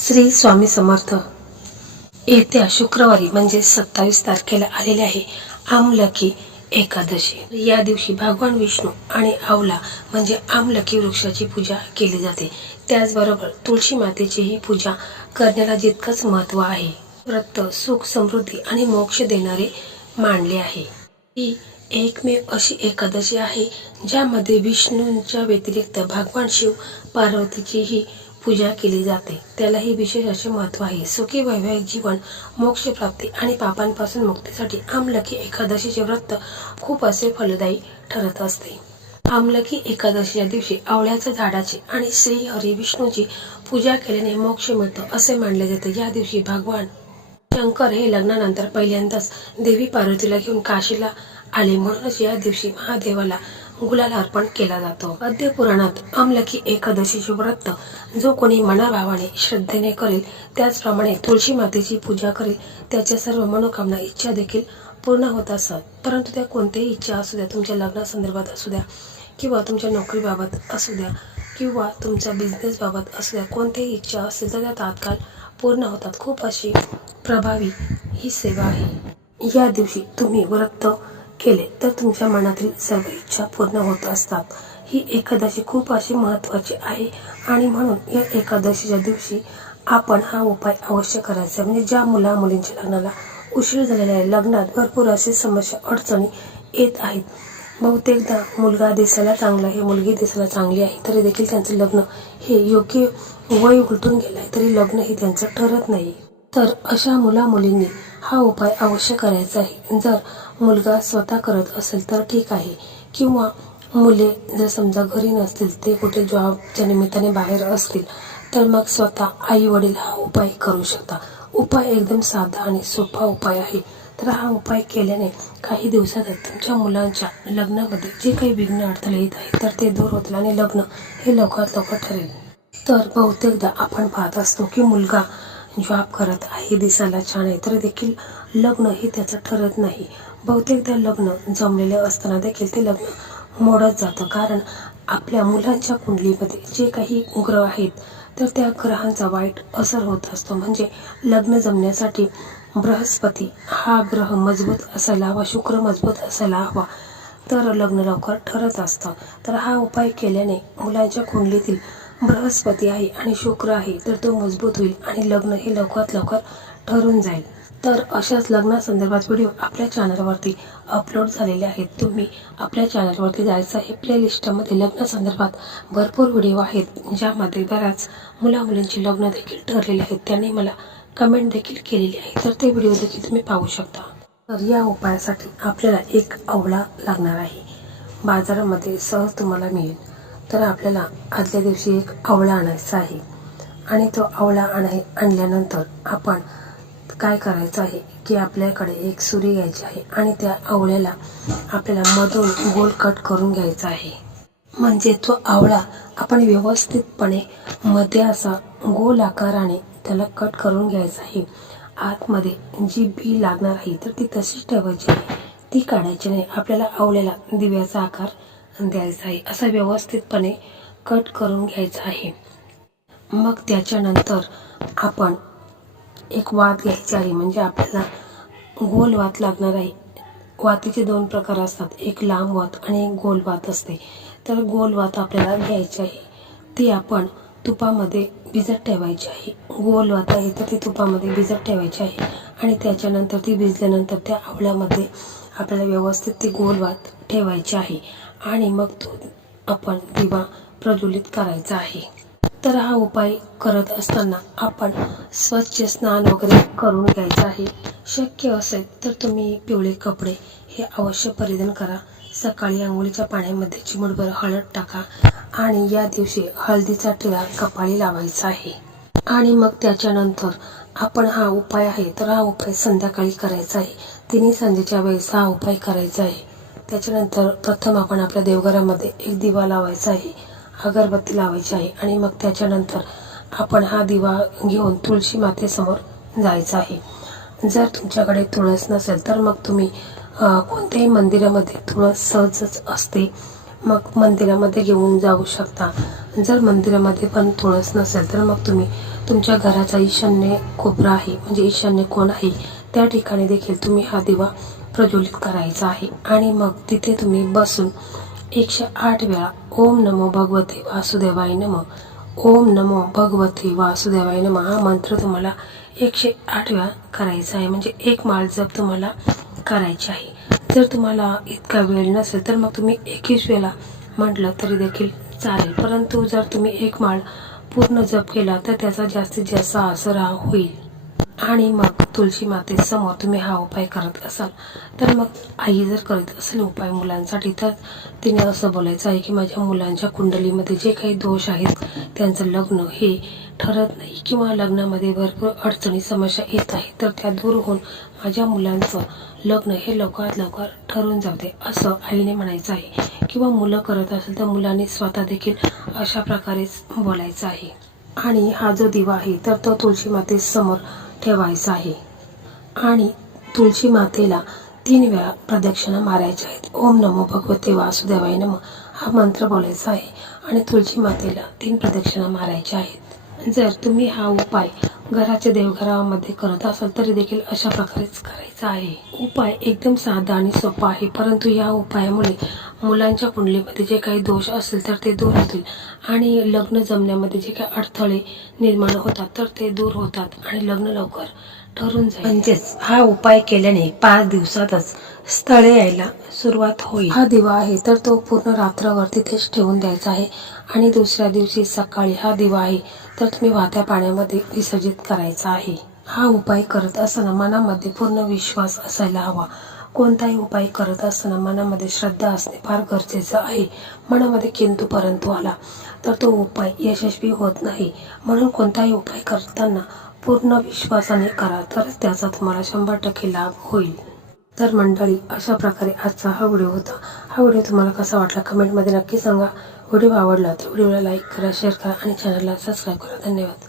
श्री स्वामी समर्थ. येत्या शुक्रवारी म्हणजे 27 तारखेला आलेले आहे आमलकी एकादशी. या दिवशी भगवान विष्णू आणि आवला म्हणजे आमलकी वृक्षाची पूजा केली जाते. त्याचबरोबर तुळशी मातेचीही पूजा करण्याला जितकंच महत्त्व आहे. व्रत सुख समृद्धी आणि मोक्ष देणारे मानले आहे. ही एकमेव अशी एकादशी आहे ज्यामध्ये विष्णूंच्या व्यतिरिक्त भगवान शिव पार्वतीचीही पूजा केली जाते. त्यालाही विशेष असे महत्त्व आहे. सुखी वैवाहिक जीवन, मोक्ष प्राप्ती आणि पापांपासून मुक्तीसाठी आमलकी एकादशीचे व्रत खूप असे फलदायी ठरत असते. आमलकी एकादशीच्या दिवशी आवळ्याच्या झाडाची आणि श्री हरी विष्णूची पूजा केल्याने मोक्ष मिळतो असे मानले जाते. या दिवशी भगवान शंकर हे लग्नानंतर पहिल्यांदाच देवी पार्वतीला घेऊन काशीला आले, म्हणूनच या दिवशी महादेवाला गुलाल अर्पण केला जातो. पद्य पुराणात आमलकी एकादशीचे व्रत जो कोणी मनाभावाने श्रद्धेने करेल, त्याचप्रमाणे तुळशी मातेची पूजा करेल, त्याच्या सर्व मनोकामना इच्छा देखील पूर्ण होत असतात. परंतु त्या कोणत्याही इच्छा असू द्या, तुमच्या लग्नासंदर्भात असू द्या किंवा तुमच्या नोकरीबाबत असू द्या किंवा तुमच्या बिझनेसबाबत असू द्या, कोणत्याही इच्छा असेल तर त्या तात्काळ पूर्ण होतात. खूप अशी प्रभावी ही सेवा आहे. या दिवशी तुम्ही व्रत केले तर तुमच्या मनातील सर्व इच्छा पूर्ण होत असतात. ही एकादशी खूप अशी महत्त्वाची आहे आणि म्हणून या एकादशीच्या दिवशी आपण हा उपाय अवश्य करायचा. म्हणजे ज्या मुला मुलींच्या लग्नाला उशीर झालेला आहे, लग्नात भरपूर अशी समस्या अडचणी येत आहेत. बहुतेकदा मुलगा दिसायला चांगला आहे, मुलगी दिसायला चांगली आहे, तरी देखील त्यांचं लग्न हे योग्य वय उलटून गेलं आहे, तरी लग्न हे त्यांचं ठरत नाही. तर अशा मुला मुलींनी हा उपाय अवश्य करायचा आहे. जर मुलगा स्वतः करत असेल तर ठीक आहे, किंवा मुले जर समजा घरी नसतील, ते कुठे जॉबच्या निमित्ताने बाहेर असतील, तर मग स्वतः आई वडील हा उपाय करू शकता. उपाय एकदम साधा आणि सोपा उपाय आहे. तर हा उपाय केल्याने काही दिवसात तुमच्या मुलांच्या लग्नामध्ये जे काही विघ्न अडथळे येत आहेत तर ते दूर होतील आणि लग्न हे लवकरात लवकर ठरेल. तर बहुतेकदा आपण पाहत असतो की मुलगा जॉब करत आहे, दिसायला छान आहे, तर देखील लग्न हे त्याचं ठरत नाही. बहुतेकदा लग्न जमलेले असताना देखील ते लग्न मोडत जातं, कारण आपल्या मुलांच्या कुंडलीमध्ये जे काही ग्रह आहेत तर त्या ग्रहांचा वाईट असर होत असतो. म्हणजे लग्न जमण्यासाठी बृहस्पती हा ग्रह मजबूत असायला हवा, शुक्र मजबूत असायला हवा, तर लग्न लवकर ठरत असतं. तर हा उपाय केल्याने मुलांच्या कुंडलीतील बृहस्पती आहे आणि शुक्र आहे तर तो मजबूत होईल आणि लग्न हे लवकरात लवकर ठरून जाईल. तर अशाच लग्नासंदर्भात व्हिडिओ आपल्या चॅनलवरती अपलोड झालेले आहेत. तुम्ही आपल्या चॅनलवरती जायचं आहे. प्लेलिस्टमध्ये लग्नासंदर्भात भरपूर व्हिडिओ आहेत, ज्यामध्ये बऱ्याच मुलामुलींची लग्न देखील ठरलेली आहेत. त्यांनी मला कमेंट देखील केलेली आहे, तर ते व्हिडिओ देखील तुम्ही पाहू शकता. तर या उपायासाठी आपल्याला एक आवळा लागणार आहे. बाजारामध्ये सहज तुम्हाला मिळेल. तर आपल्याला आदल्या दिवशी एक आवळा आणायचा आहे आणि तो आवळा आणल्यानंतर आपण काय करायचं आहे की आपल्याकडे एक सुरी घ्यायची आहे आणि त्या आवळ्याला आपल्याला मधून गोल कट करून घ्यायचा आहे. म्हणजे तो आवळा आपण व्यवस्थितपणे मध्ये असा गोल आकाराने त्याला कट करून घ्यायचा आहे. आतमध्ये जी बी लागणार आहे तर ती तशीच ठेवायची आहे, ती काढायची नाही. आपल्याला आवळ्याला दिव्याचा आकार द्यायचा आहे. असा व्यवस्थितपणे कट करून घ्यायचा आहे. मग त्याच्यानंतर आपण एक वात घ्यायची आहे. म्हणजे आपल्याला गोल वात लागणार आहे. वातीचे दोन प्रकार असतात, एक लांब वात आणि एक गोल वात असते. तर गोल वात आपल्याला घ्यायची आहे, ती आपण तुपामध्ये भिजत ठेवायची आहे. गोल वात आहे तर ती तुपामध्ये भिजत ठेवायची आहे आणि त्याच्यानंतर ती भिजल्यानंतर त्या आवळ्यामध्ये आपल्याला व्यवस्थित ती गोल वात ठेवायची आहे आणि मग तो आपण दिवा प्रज्वलित करायचा आहे. तर हा उपाय करत असताना आपण स्वच्छ स्नान वगैरे करून घ्यायचं आहे. शक्य असेल तर तुम्ही पिवळे कपडे हे अवश्य परिधान करा. सकाळी आंघोळीच्या पाण्यामध्ये चिमूटभर हळद टाका आणि या दिवशी हळदीचा टिळा कपाळी लावायचा आहे. आणि मग त्याच्यानंतर आपण हा उपाय आहे तर हा उपाय संध्याकाळी करायचा आहे. तिन्ही संध्येच्या वेळेस हा उपाय करायचा आहे. त्याच्यानंतर प्रथम आपण आपल्या देवघरामध्ये एक दिवा लावायचा आहे, अगरबत्ती लावायची आहे आणि मग त्याच्यानंतर आपण हा दिवा घेऊन तुळशी मातेसमोर जायचं आहे. जर तुमच्याकडे तुळस नसेल तर मग तुम्ही कोणत्याही मंदिरामध्ये तुळस सहजच असते, मग मंदिरामध्ये घेऊन जाऊ शकता. जर मंदिरामध्ये पण तुळस नसेल तर मग तुम्ही तुमच्या घराचा ईशान्य कोपरा आहे म्हणजे ईशान्य कोण आहे त्या ठिकाणी देखील तुम्ही हा दिवा प्रज्वलित करायचा आहे. आणि मग तिथे तुम्ही बसून 108 वेळा ओम नमो भगवते वासुदेवाय नमः, ओम नमो भगवते वासुदेवाय नमः हा मंत्र तुम्हाला 108 वेळा करायचा आहे. म्हणजे एक माळ जप तुम्हाला करायची आहे. जर तुम्हाला इतका वेळ नसेल तर मग तुम्ही 21 वेळा म्हटलं तरी देखील चालेल. परंतु जर तुम्ही एक माळ पूर्ण जप केला तर त्याचा जास्तीत जास्त असर हा होईल. आणि मग तुळशी मातेसमोर तुम्ही हा उपाय करत असाल तर मग आई जर करत असेल उपाय मुलांसाठी तर तिने असं बोलायचं आहे की माझ्या मुलांच्या कुंडलीमध्ये जे काही दोष आहेत त्यांचं लग्न हे ठरत नाही किंवा लग्नामध्ये भरपूर अडचणी समस्या येत आहे तर त्या दूर होऊन माझ्या मुलांचं लग्न हे लवकरात लवकर ठरून जाऊ दे असं आईने म्हणायचं आहे. किंवा मुलं करत असेल तर मुलांनी स्वतः देखील अशा प्रकारेच बोलायचं आहे. आणि हा जो दिवा आहे तर तो तुळशी मातेसमोर ठेवायचा आहे. आणि तुळशी मातेला 3 वेळा प्रदक्षिणा मारायच्या आहेत. ओम नमो भगवते वासुदेवाय नमः हा मंत्र बोलायचा आहे आणि तुळशी मातेला 3 प्रदक्षिणा मारायच्या आहेत. जर तुम्ही हा उपाय घराच्या देवघरामध्ये करत असाल तरी देखील अशा प्रकारेच करायचा आहे. उपाय एकदम साधा आणि सोपा आहे, परंतु या उपायामुळे मुलांच्या कुंडलीमध्ये जे काही दोष असेल तर ते दूर होतील आणि लग्न जमण्यामध्ये जे काही अडथळे निर्माण होतात तर ते दूर होतात आणि लग्न लवकर ठरून जाईल. म्हणजेच हा उपाय केल्याने 5 दिवसातच स्थळे यायला सुरुवात होईल. हा दिवा आहे तर तो पूर्ण रात्रभर तिथेच ठेवून द्यायचा आहे आणि दुसऱ्या दिवशी सकाळी हा दिवा आहे तर तुम्ही वाहत्या पाण्यामध्ये विसर्जित करायचा आहे. हा उपाय करत असताना मनामध्ये पूर्ण विश्वास असायला हवा. कोणताही उपाय करत असताना मनामध्ये श्रद्धा असणे फार गरजेचं आहे. मनामध्ये किंतु परंतु आला तर तो उपाय यशस्वी होत नाही. म्हणून कोणताही उपाय करताना पूर्ण विश्वासाने करा तरच त्याचा तुम्हाला 100% लाभ होईल. तर मंडळी अशा प्रकारे आजचा हा व्हिडिओ होता. हा व्हिडिओ तुम्हाला कसा वाटला कमेंटमध्ये नक्की सांगा. व्हिडिओ आवडला तर व्हिडिओला लाईक करा, शेअर करा आणि चॅनलला सबस्क्राईब करा. धन्यवाद.